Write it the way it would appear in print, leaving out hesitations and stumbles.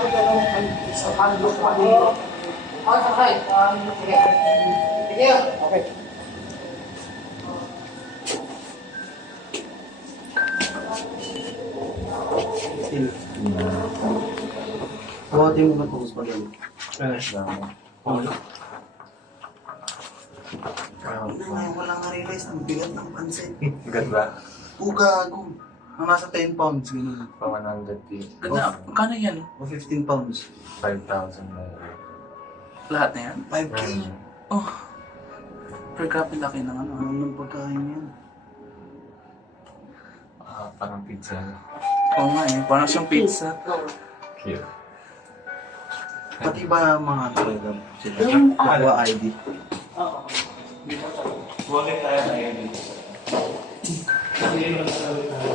Okay. Buhatin mo ba ito mas magaling? Ngayon ko lang na-realize ang bigat ng pansit. Bigat ba? Gago. Ang nasa 10 pounds, gano'n. Pa 100 Ganda. Magkano yan? O 15 pounds. 5,000 na yun. Lahat na yan? 5K. Oh. Pero grabe laki ng ano. Ano nang pagkain yan? Parang pizza. Oo nga eh. Parang siyang pizza. Cute. Pati ba mga talaga sila? Yung Aqua ID. Oo. Huwag tayo na yun. Hindi mo nasabi tayo.